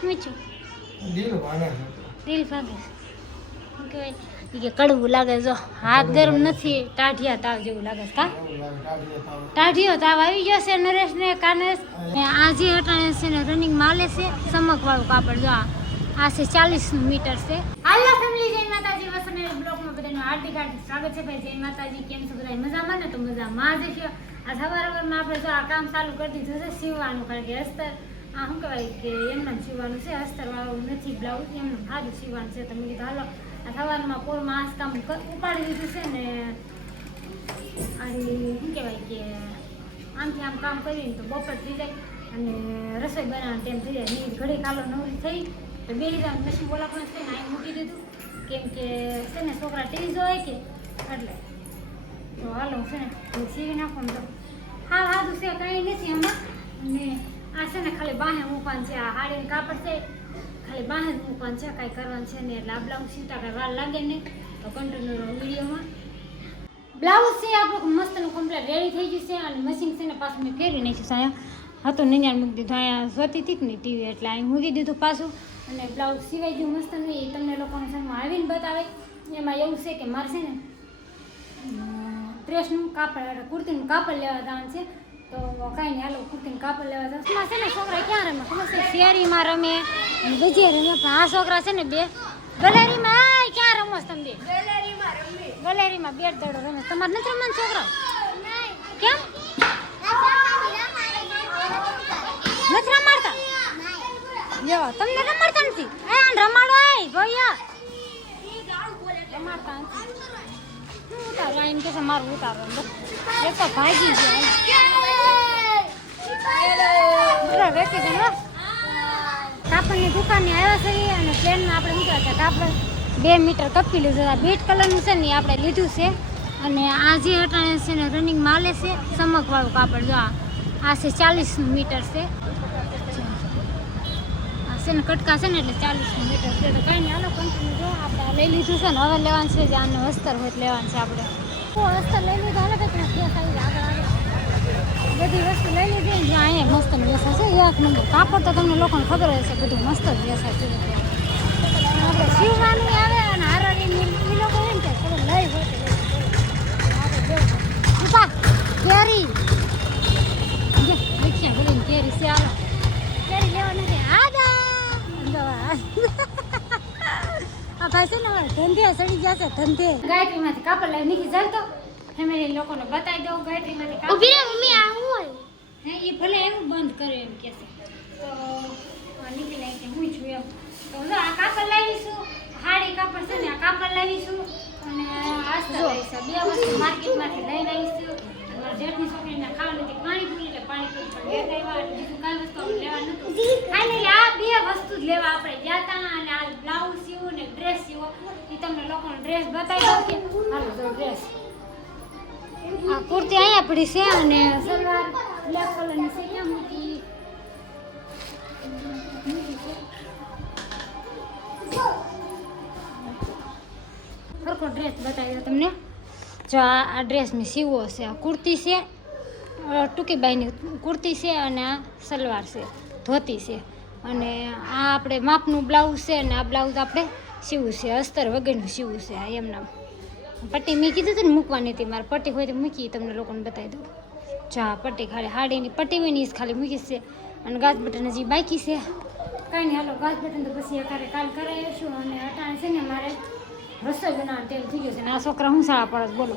પૂછું દિલ ભાગે દિલ ભાગે કે કડવું લાગે જો હાથ ગરમ નથી ટાઢિયા તાવ જેવું લાગે કા ટાઢિયો તાવ આવી ગયો છે નરેશ ને કાનેશ આજે હટાણે છે ને રનિંગ માલે છે ચમક વાળું કાપડ જો આ છે 40 મીટર છે હાલો ફેમિલી જય માતાજી વસને બ્લોગમાં બધાનું હાર્દિક સ્વાગત છે ભાઈ જય માતાજી કેમ છો બધા મજામાં ને તો મજામાં જ છે આ સવારમાં આપણે જો આ કામ ચાલુ કરી દીધું છે સીવવાનું કારણ કે અસ્તર આ શું કહેવાય કે એમને સીવવાનું છે અસ્તર વાળું નથી બ્લાઉઝ એમને સારું સીવવાનું છે તમે કીધું હાલો આ સવારમાં પોરમાં આ કામ ઉપાડી દીધું છે ને આ શું કહેવાય કે આમથી આમ કામ કરીને તો બપોર થઈ જાય અને રસોઈ બનાવવાનો ટાઈમ થઈ જાય ઘડી કાલો નવરી થઈ તો બે લીધા મશીન બોલા પણ છે ને અહીં મૂકી દીધું કેમ કે છે ને છોકરા ટીવી જોવે કે એટલે તો હાલો છે ને સીવી નાખવાનું તો હા સાદું છે કંઈ નથી એમાં અને આ છે ને ખાલી બાહે મૂકવાનું છે આ હાડીનું કાપડ છે ખાલી બહાર મૂકવાનું છે કાંઈ કરવાનું છે નહીં એટલે આ બ્લાઉઝ સીવતા કાંઈ વાર લાગે નહીં તો કન્ટિન્યુ વિડીયોમાં બ્લાઉઝ છે આપણું મસ્તનું કમ્પ્લીટ રેડી થઈ ગયું છે અને મશીન છે ને પાછું મેં ફેરવી નાખ્યું છે અહીંયા હતું નિંજાણ મૂકી દીધું અહીંયા જોતી હતી ને ટીવી એટલે અહીં મૂકી દીધું પાછું અને બ્લાઉઝ સિવાય ગયું મસ્તનું એ તમને લોકોને સમયમાં આવીને બતાવે એમાં એવું છે કે મારે છે ને ડ્રેસનું કાપડ કુર્તીનું કાપડ લેવા જવાનું છે તો કાંઈ નહીં હાલો કુર્તીનું કાપડ લેવા જવાનું છે ને છોકરા ક્યાં રમે ખબર છે શેરીમાં રમે અને ગજે રમે પણ આ છોકરા છે ને બે ગલેરીમાં ક્યાં રમો છો તમે બે ગલેરીમાં બેટ દડો રમે તમારે નથી રમવાનું છોકરા કેમ નથી રમાડતા જો તમને રમાડતા નથી રમાડો ભૈયા રમાડતા નથી ઉતારો એમ કે મારું ઉતારો એ તો ભાગી ગયા વેકેશન કાપડની દુકાને આવ્યા છે અને પ્લેનમાં આપણે મૂક્યા છે કાપડ 2 મીટર કપી લીધું આ બીટ કલરનું છે ને આપણે લીધું છે અને આ જે હટાણે છે ને રનિંગ માલે છે ચમકવાળું કાપડ જો આ છે 40 મીટર છે આ છે ને કટકા છે ને એટલે 40 મીટર છે તો કાંઈ નહીં હાલો કન્ટિન્યુ જો આપણે લઈ લીધું છે ને હવે લેવાનું છે જે આનું અસ્તર હોય લેવાનું છે આપણે અસ્તર લઈ લીધું હાલે કંઈક ફેસ આવી આગળ બધી વસ્તુ લઈ લીધી જ્યાં અહીંયા મસ્ત વેસાય છે એક નંબર કાપડ તો તમને લોકોને ખબર હશે બધું મસ્ત જ વેસાય છે આપણે સીવવાનું આવે અને હારાની એ લોકો એમ કે ચલો લઈ હોય ઉભા કેરી રિક્ષા બોલીને કેરી છે આવે કેરી લેવા નથી આદા આ ભાઈ છે ને ધંધે ચડી જશે ધંધે ગાયત્રીમાંથી કાપડ લઈ નીકળી જાય તો ફેમિલી લોકોને બતાવી દઉં ગાયત્રીમાંથી કાપડ મમ્મી આ હોય હે એ ભલે એવું બંધ કર્યું એમ કે છે તો નીકળી લાવી કે હું છું એમ તો જો આ કાપડ લાવીશું હાડી કાપડ છે ને આ કાપડ લાવીશું અને આસ્તા લાવીશું બે વસ્તુ માર્કેટમાંથી લઈને આવીશું અમારા જેઠની છોકરીને ખાવાનું નથી પાણીપુરી એટલે પાણીપુરી પણ લેતા આવ્યા એટલે બીજું કાંઈ વસ્તુ આપણે લેવા નતું ખાલી આ બે વસ્તુ જ લેવા આપણે ગયા હતા અને આ બ્લાઉઝ સીવું ને ડ્રેસ સીવો એ તમને લોકોને ડ્રેસ બતાવી દઉં કે હાલો તો ડ્રેસ આ કુર્તી અહીંયા પડી છે અને સલવાર બ્લેક કલરની છે ક્યાં મૂકી સરખો ડ્રેસ બતાવી દો તમને જો આ ડ્રેસ મેં સીવો છે આ કુર્તી છે ટૂંકી બાઈની કુર્તી છે અને આ સલવાર છે ધોતી છે અને આ આપણે માપનું બ્લાઉઝ છે અને આ બ્લાઉઝ આપણે સીવું છે અસ્તર વગરનું સીવું છે આ એમના પટ્ટી મેં કીધું હતું ને મૂકવાની હતી મારે પટ્ટી હોય તો મૂકી તમને લોકોને બતાવી દઉં જો આ પટ્ટી ખાલી હાડીની પટ્ટી હોય ને એ ખાલી મૂકી છે અને ગાજ બટન હજી બાકી છે કાંઈ નહીં હાલો ગાજ બટન તો પછી કાલ કરાવીશું અને અટાણે છે ને મારે રસોઈ બનાવવાનો ટેમ થઈ ગયો છે ને આ છોકરા હું શાળા પડે બોલો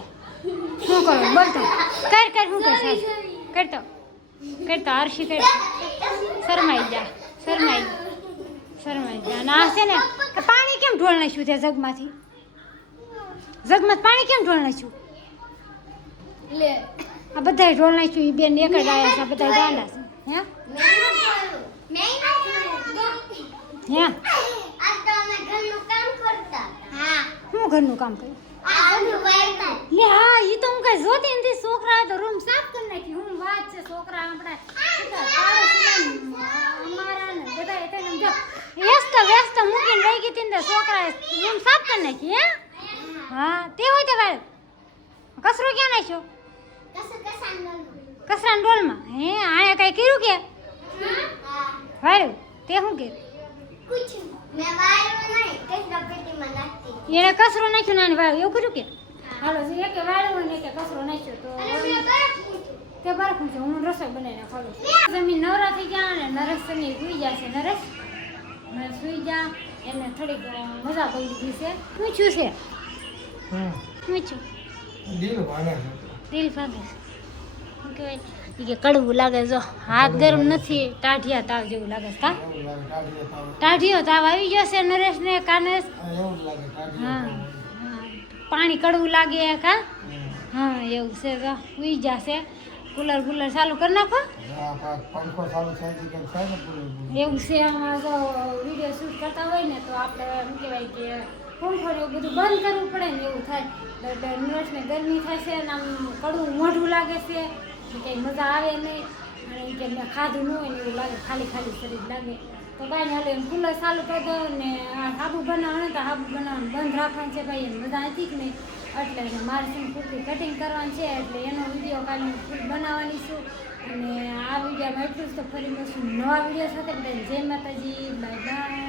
શું કરો બોલતો કર શું કરતો હર્ષી કર શરમાઈ જા અને આ છે ને પાણી કેમ ઢોળ નાખ્યું ત્યાં જગમાંથી પાણી કેમ ઢોળ નાખ્યું લે આ બધા ઢોળ નાખ્યું એ બેન એક જ આવ્યા છે બધા ગાંડા છે હે હું ઘરનું કામ કર્યું લે હા એ તો હું કઈ જોતી નથી છોકરા તો રૂમ સાફ કરી નાખી હું વાત છે છોકરા આપણા અમારા ને બધા એને વ્યસ્ત મૂકીને રહી ગઈ હતી છોકરાએ રૂમ સાફ કરી નાખી હે હા તે હોય તો વાળ કચરો ક્યાં નાખ્યો કચરાના ડોલમાં હે આણે કઈ કર્યું કે વાળ્યું તે શું કર્યું कुछ मैं वायरो नहीं कचरा पेटी में नाखती એને કચરો નાખ્યો નાની વાળ એવું કર્યું કે હાલો જે એક વાળ્યો હોય ને એક કચરો નાખ્યો તો અને मैं बर्फ पूछूं તે બરફ છે હું રસોઈ બનાવીને ખાઉં જમીન નવરા થઈ ગયા અને નરેશ સની સુઈ જશે નરેશ મેં સુઈ જા એને થોડીક મજા પડી ગઈ છે પૂછ્યું છે પૂછ્યું દિલ ભાગે દિલ ભાગે શું કહેવાય ઈ કે કડવું લાગે જો હાથ ગરમ નથી ટાઢિયા તાવ જેવું લાગે છે કા ટાઢિયો તાવ આવી ગયો છે નરેશને કાનેશ એવું લાગે હા હા પાણી કડવું લાગે કા હા એવું છે જો સુઈ જશે કુલર ચાલુ કરી નાખો પંખો ચાલુ થાય છે કે થાય ને પૂરું એવું છે આમાં જો વિડીયો શૂટ કરતા હોય ને તો આપણે શું કહેવાય કે પંખો ને એવું બધું બંધ કરવું પડે ને એવું થાય એટલે નરેશને ગરમી થશે અને આમ કડવું મોઢું લાગે છે કંઈ મજા આવે નહીં અને કે મેં ખાધું ન હોય ને એવું લાગે ખાલી ખાલી શરીર લાગે તો કાંઈ હાલે કુલર ચાલુ કરી દો ને આ હાબુ બનાવવાનું તો હાબુ બનાવવાનું બંધ રાખવાનું છે ભાઈ એમ મજા નથી જ નહીં એટલે એને મારે છે પૂરતી કટિંગ કરવાની છે એટલે એનો વિડીયો કાલે હું ફૂલ બનાવવાની છું અને આ વિડીયોમાં એટલું જ તો ફરી મળશું નવા વિડીયો સાથે જય માતાજી બાય બાય.